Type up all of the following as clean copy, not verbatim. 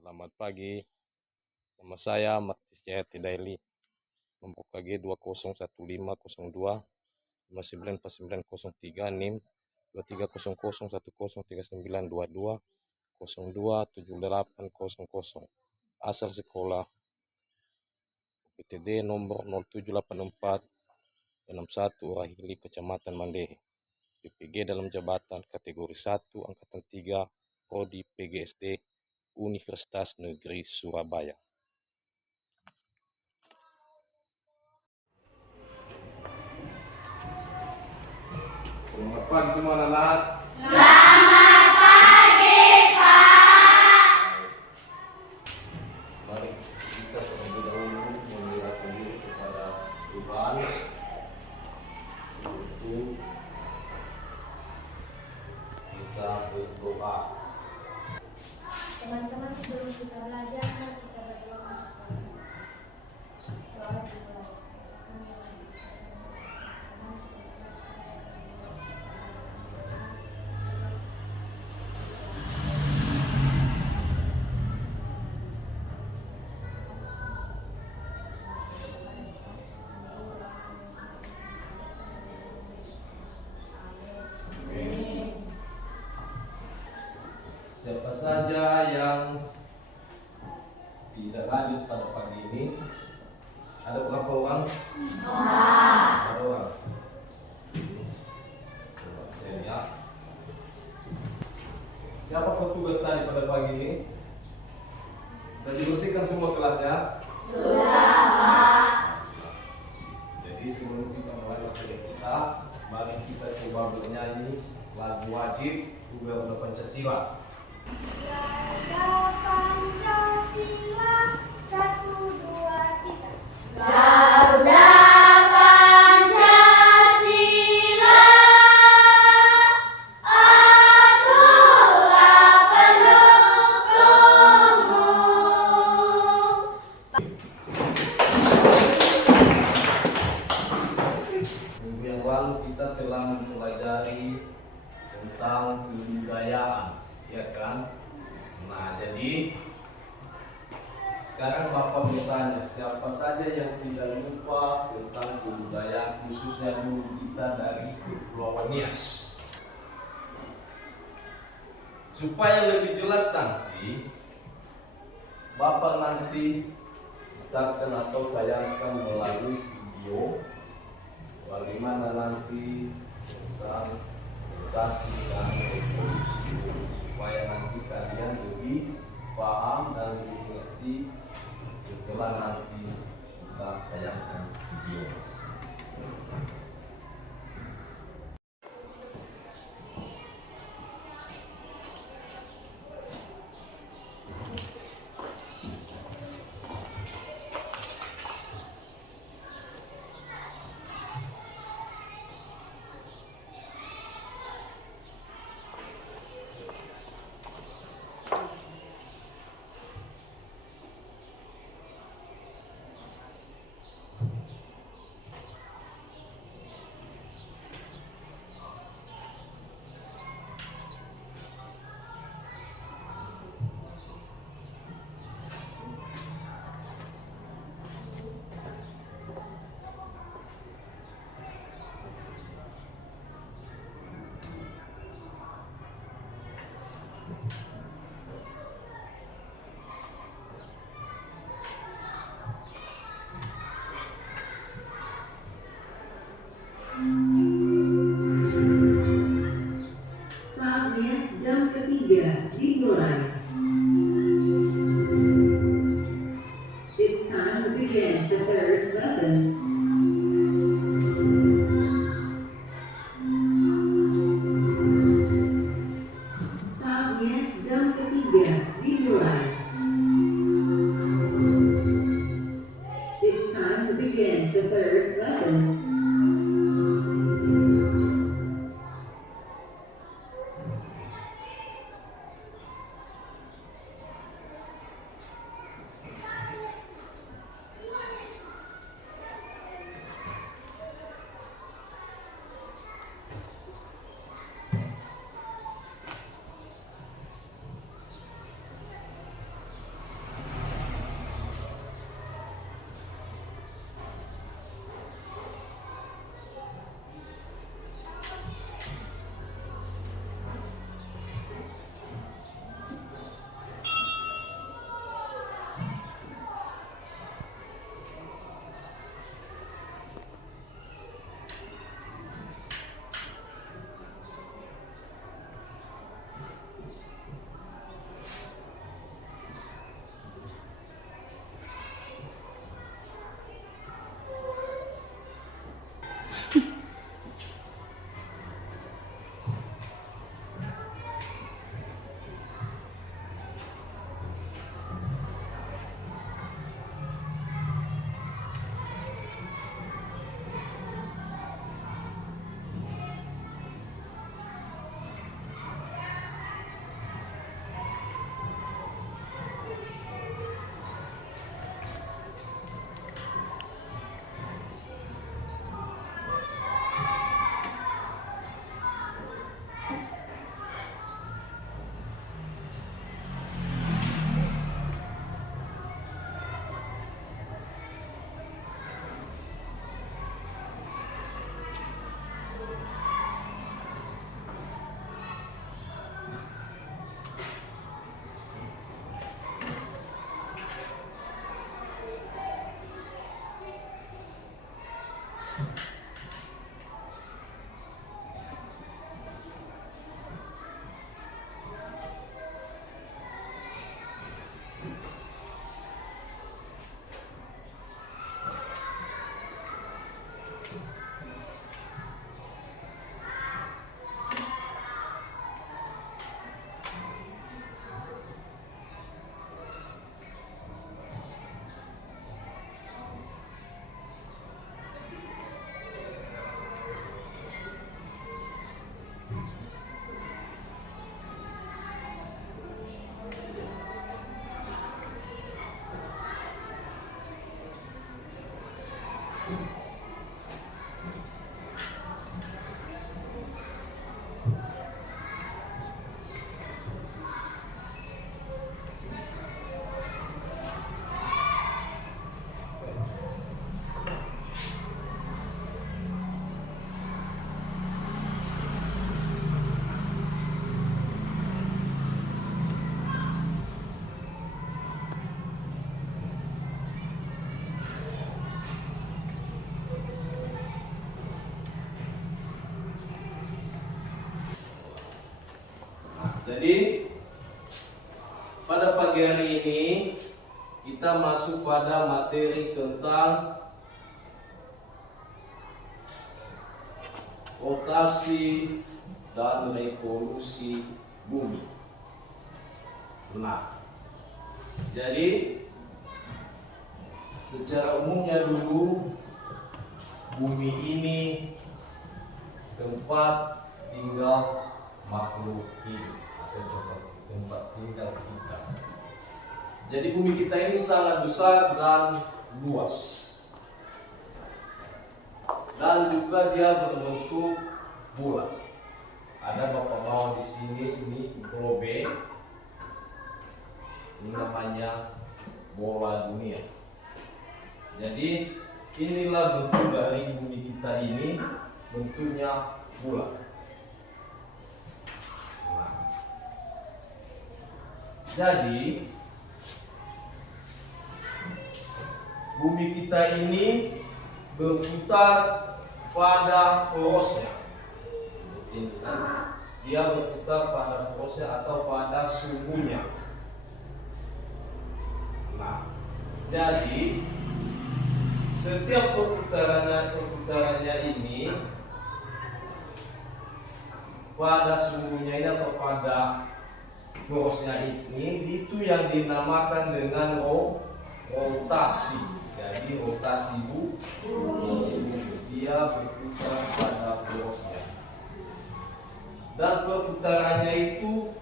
Selamat pagi, nama saya Martis Jayati Daily, nomor KG 201502 594903 NIM 2300103922 027800. Asal sekolah PTD nomor 0784 61 Rahili, Kecamatan Mandehe. DPG dalam jabatan kategori 1 angkatan 3 Prodi PGSD Universitas Negeri Surabaya. Selamat pagi semua anak-anak. Selamat pagi, Pak. Mari kita terlebih dahulu menyerahkan diri kepada Tuhan untuk kita berdoa. Teman-teman, sebelum kita belajar, kita berdoa sekarang. Doa dimulai. Siapa saja yang tidak hadir pada pagi ini? Ada berapa orang? Ada orang. Coba saya lihat. Siapa petugas tadi pada pagi ini? Sudah dibersihkan semua kelasnya? Sudah, Pak. Jadi sebelum kita mulai materi kita, mari kita coba bernyanyi lagu wajib Garuda Pancasila. Garuda Pancasila, 1, 2, 3. Garuda Pancasila, akulah pendukungmu. Minggu yang lalu kita telah mempelajari tentang kebudayaan, ya kan? Nah, jadi sekarang Bapak bertanya, siapa saja yang tidak lupa tentang kebudayaan khususnya dulu kita dari Kepulauan Nias? Supaya lebih jelas nanti, Bapak nanti putarkan atau tayangkan melalui video bagaimana nanti tentang edukasi dan revolusi, supaya nanti kalian lebih paham dan lebih mengerti setelah nanti kita tayangkan video. Saatnya jam ketiga dimulai. It's time to begin the third lesson. Saatnya jam ketiga dimulai. It's time to begin the third lesson. Jadi pada pagi hari ini kita masuk pada materi tentang rotasi dan revolusi bumi. Nah, jadi secara umumnya dulu bumi ini tempat tinggal makhluk hidup atau tempat tinggal kita. Jadi bumi kita ini sangat besar dan luas, dan juga dia berbentuk bulat. Ada bapak bawah di sini, ini globe, ini namanya bola dunia. Jadi inilah bentuk dari bumi kita ini, bentuknya bulat. Nah, jadi bumi kita ini berputar pada porosnya. Dia berputar pada porosnya atau pada suhunya. Nah, jadi setiap perputarannya ini pada suhunya ini atau pada porosnya ini itu yang dinamakan dengan rotasi. Jadi rotasi bumi dia berputar pada porosnya, dan perputarannya itu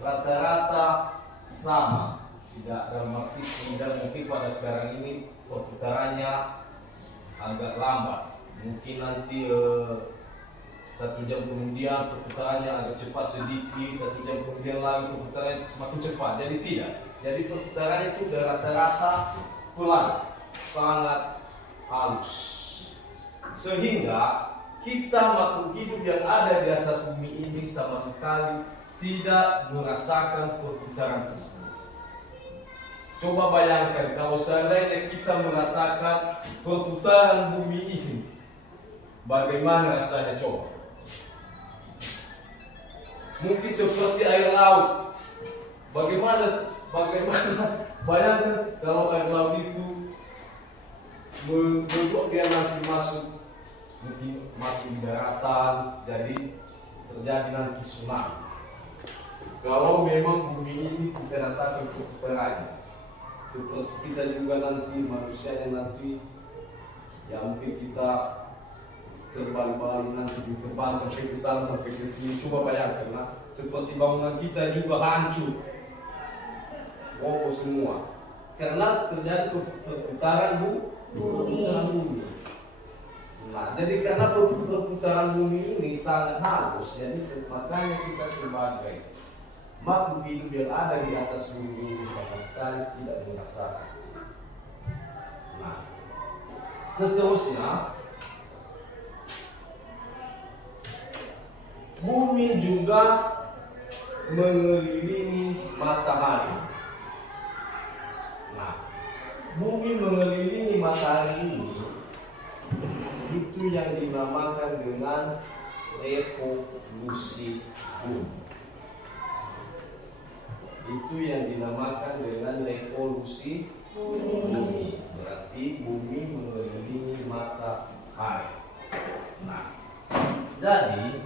rata-rata sama. Tidak dalam arti tidak mungkin pada sekarang ini perputarannya agak lambat. Mungkin nanti 1 jam kemudian perputarannya agak cepat sedikit, 1 jam kemudian lagi perputarannya semakin cepat. Jadi tidak. Jadi perputarannya itu rata-rata pelan, sangat halus, sehingga kita makhluk hidup yang ada di atas bumi ini sama sekali tidak merasakan perputaran tersebut. Coba bayangkan kalau seandainya kita merasakan perputaran bumi ini, bagaimana rasanya coba? Mungkin seperti air laut. Bagaimana bayangkan kalau air laut itu membuat dia nanti masuk di daratan, jadi terjadi nanti tsunami. Kalau memang bumi ini tidak rasakan perputarannya, seperti kita juga nanti manusianya nanti, ya mungkin kita terbalik-balik nanti terbang sampai ke sana sampai ke sini. Coba bayangkan, nah, seperti bangunan kita juga hancur, roboh semua, karena terjadi perputaran bumi. Nah, jadi karena perputaran bumi ini sangat halus, jadi makanya kita sebagai makhluk hidup yang ada di atas bumi ini sama sekali tidak merasakan. Nah, seterusnya bumi juga mengelilingi matahari. Nah, bumi mengelilingi matahari ini itu yang dinamakan dengan revolusi bumi. Itu yang dinamakan dengan revolusi bumi. Berarti bumi mengelilingi matahari. Nah, jadi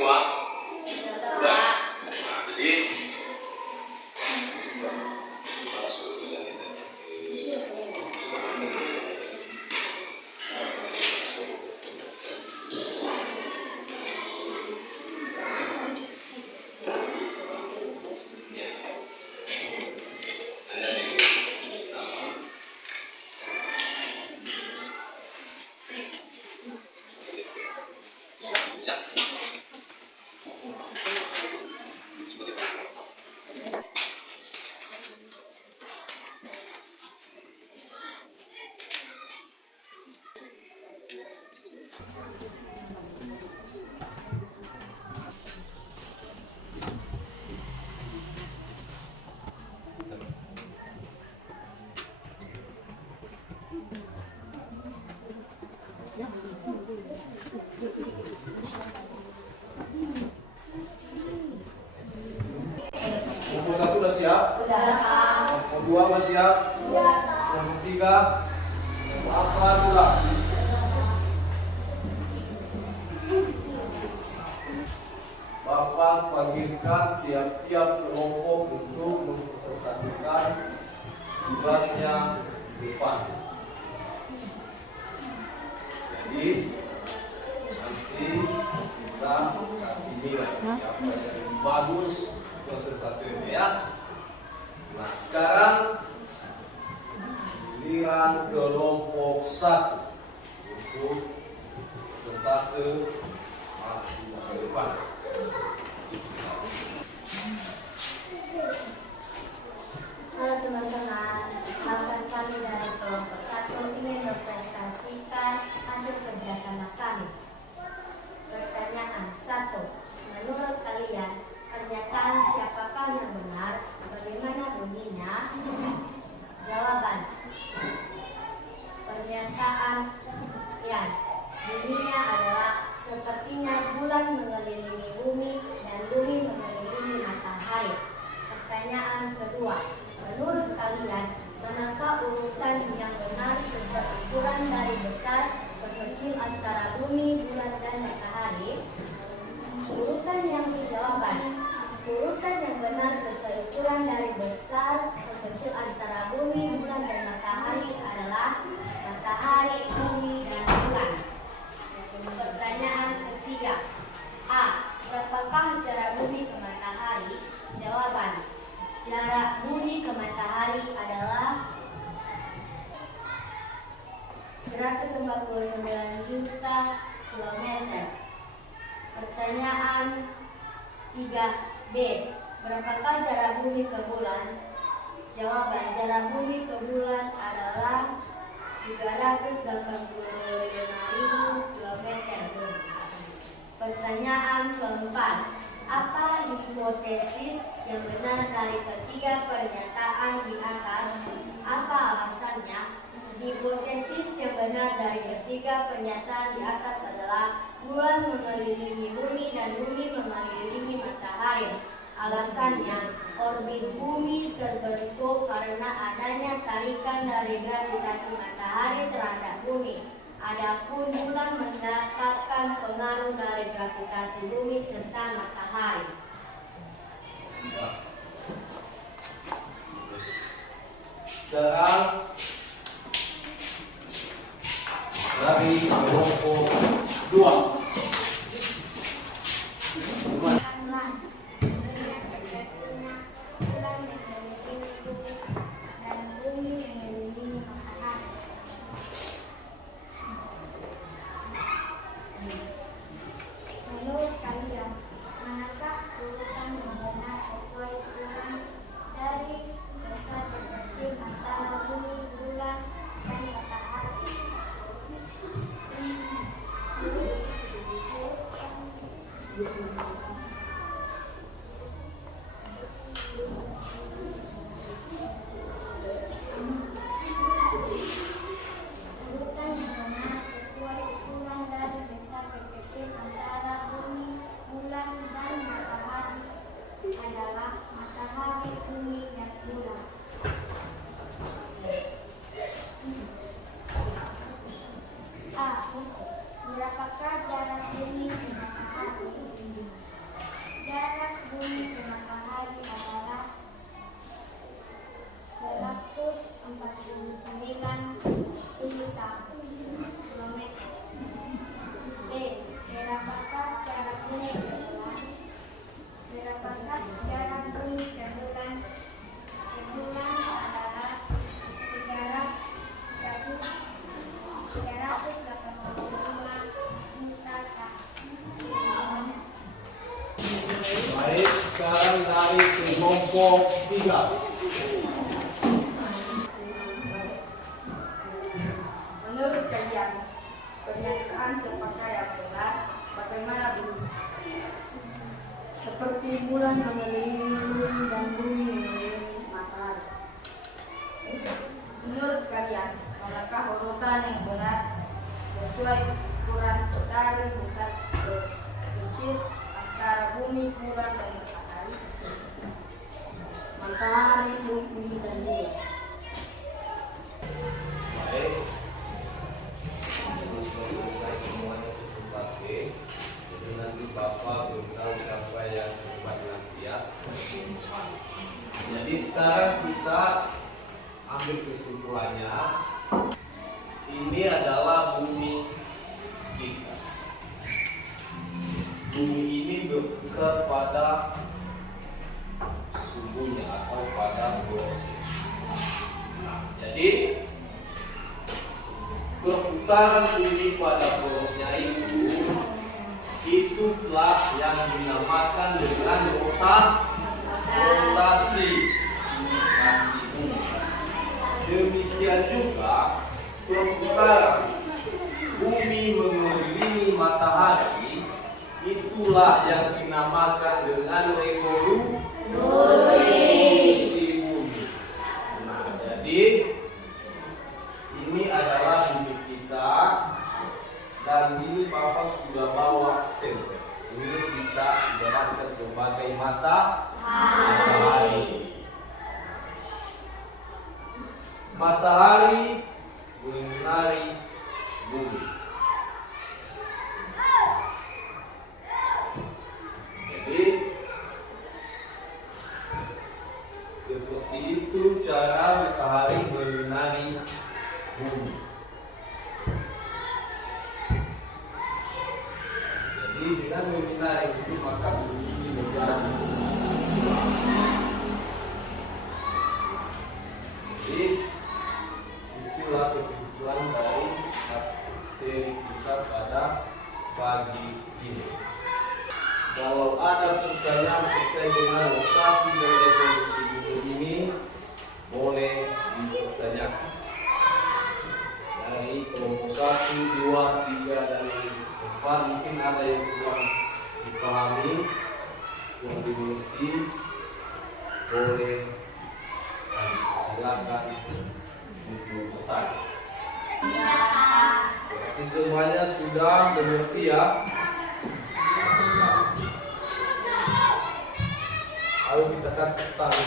semua? Udah. Nah, jadi nomor 1 udah siap? Udah. Nomor 2 udah siap? Udah. Nomor 3 apa udah? Bapak panggilkan tiap-tiap kelompok untuk mempresentasikan tugasnya di depan. Jadi nanti kita kasih nilai siapa yang bagus presentasinya ya. Nah sekarang giliran kelompok 1 untuk presentase ke depan. Halo teman-teman, bahkan kami dari kelompok 1 ingin mempresentasikan hasil kerjasama kami. Pertanyaan 1. Menurut kalian, pernyataan siapakah yang benar? Bagaimana bunyinya? Jawaban. Pernyataan Ian. Bunyinya adalah sepertinya bulan mengelilingi bumi dan bumi mengelilingi matahari. Pertanyaan kedua. Menurut kalian, manakah urutan yang benar sesuai ukuran dari besar ke kecil antara bumi, bulan, dan matahari? Urutan yang jawaban. Urutan yang benar sesuai ukuran dari besar ke kecil antara bumi, bulan, dan matahari adalah matahari, bumi, dan bulan. Pertanyaan ketiga. A. Berapakah jarak bumi ke matahari? Jawaban. Jarak bumi ke matahari adalah 149 juta kilometer. Pertanyaan 3B. Berapakah jarak bumi ke bulan? Jawaban. Jarak bumi ke bulan adalah 385.000 kilometer. Pertanyaan keempat. Apa hipotesis yang benar dari ketiga pernyataan di atas? Apa alasannya? Hipotesis yang benar dari ketiga pernyataan di atas adalah bulan mengelilingi bumi dan bumi mengelilingi matahari. Alasannya, orbit bumi terbentuk karena adanya tarikan dari gravitasi matahari terhadap bumi. Adapun bulan mendapatkan pengaruh dari gravitasi bumi serta matahari. Sekarang dari kelompok 2. Menurut kalian, manakah urutan yang benar sesuai ukuran dari besar ke kecil antara bumi, bulan, dan matahari? dari kelompok 3. Menurut kalian, pernyataan sepakaian benar bagaimana bunyi? Seperti bulan mengelilingi bumi dan bumi mengelilingi matahari. Menurut kalian, manakah urutan yang benar sesuai ukuran dari besar ke kecil antara bumi, bulan, dan matahari? Matahari, bumi, dan bulan. Baik, sudah selesai semuanya presentasi. Jadi nanti Bapak beritahu siapa yang terlibat nanti ya. Jadi sekarang kita ambil kesimpulannya. Ini adalah bumi kita. Bumi ini berputar pada sumbunya atau pada borosnya. Nah, jadi perputaran bumi pada borosnya itulah yang dinamakan dengan rotasi bumi. Demikian juga perputaran bumi mengelilingi matahari itulah yang dinamakan dengan revolusi bumi. Nah, jadi ini adalah bumi kita dan ini Bapak sudah bawa sampel. Ini kita ibaratkan sebagai matahari. Matahari menyinari bumi. Jadi seperti itu cara matahari menyinari bumi. Jadi dengan menyinari itu maka bumi ini menjadi. Jadi itulah kesimpulan dari materi kita pada pagi ini. Kalau ada pertanyaan terkait dengan lokasi dan revolusi bumi ini, boleh dipertanyakan. Dari kelompok 1, 2, 3, dan 4 mungkin ada yang kurang dipahami, yang dimengerti, boleh silakan untuk bertanya. Berarti semuanya sudah mengerti ya. Ayo kita kasih tahu.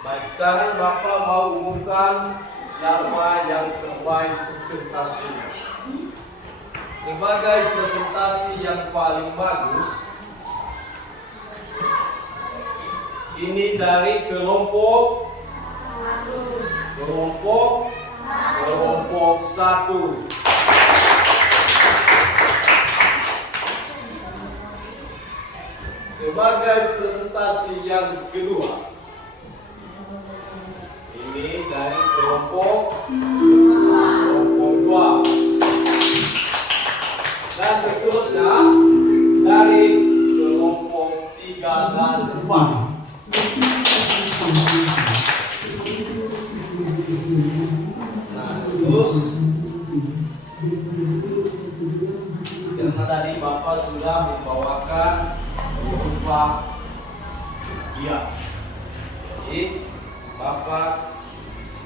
Baik, sekarang Bapak mau umumkan siapa yang terbaik presentasinya. Sebagai presentasi yang paling bagus, ini dari kelompok 1. Sebagai presentasi yang kedua, ini dari kelompok 2. Dan seterusnya dari kelompok 3 dan 4. Nah, terus karena tadi Bapak sudah membawakan berupa dia. Jadi Bapak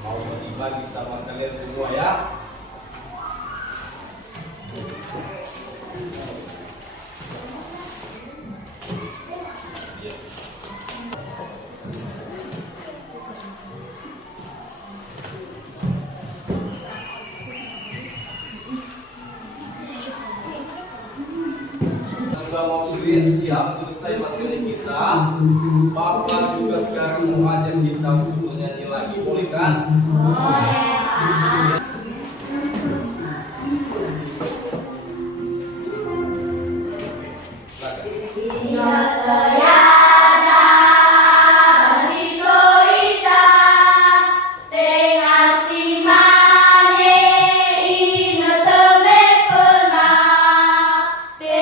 mau bagi sama kalian semua ya. Sudah mau siap selesai materi kita, Bapak juga sekarang mau ajak kita untuk menyanyi lagi, boleh kan? Te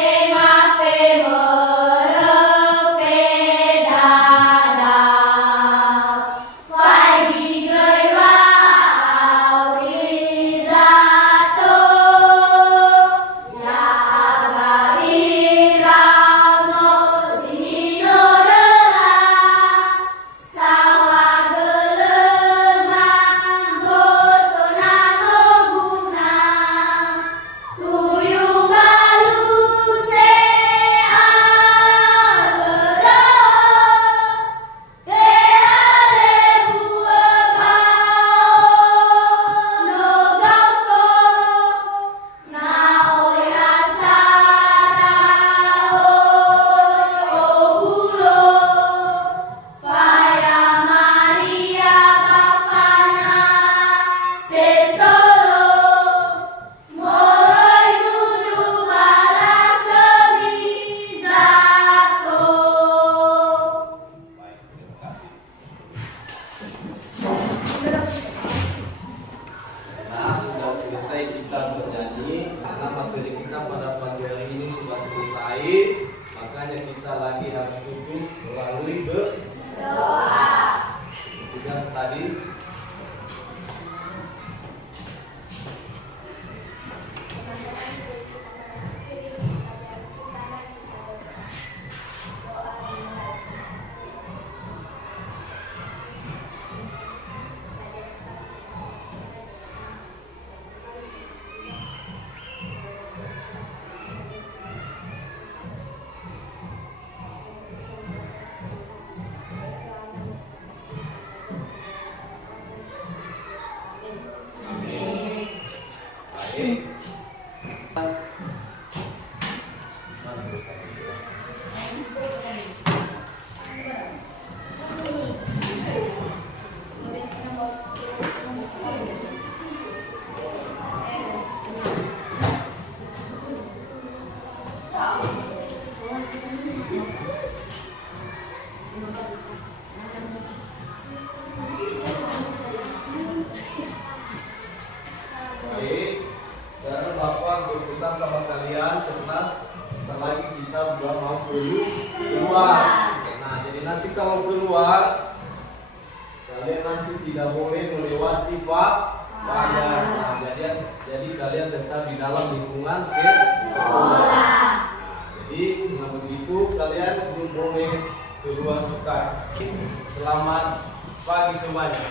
Baik. Mana terus tadi? Baik, dan Bapak berpesan sama kalian karena sebentar lagi kita udah mau keluar. Nah, jadi nanti kalau keluar, kalian nanti tidak boleh melewati pagar. Nah, jadi kalian tetap di dalam lingkungan sekolah. Nah, jadi dengan begitu kalian belum boleh keluar sekarang. Selamat pagi semuanya.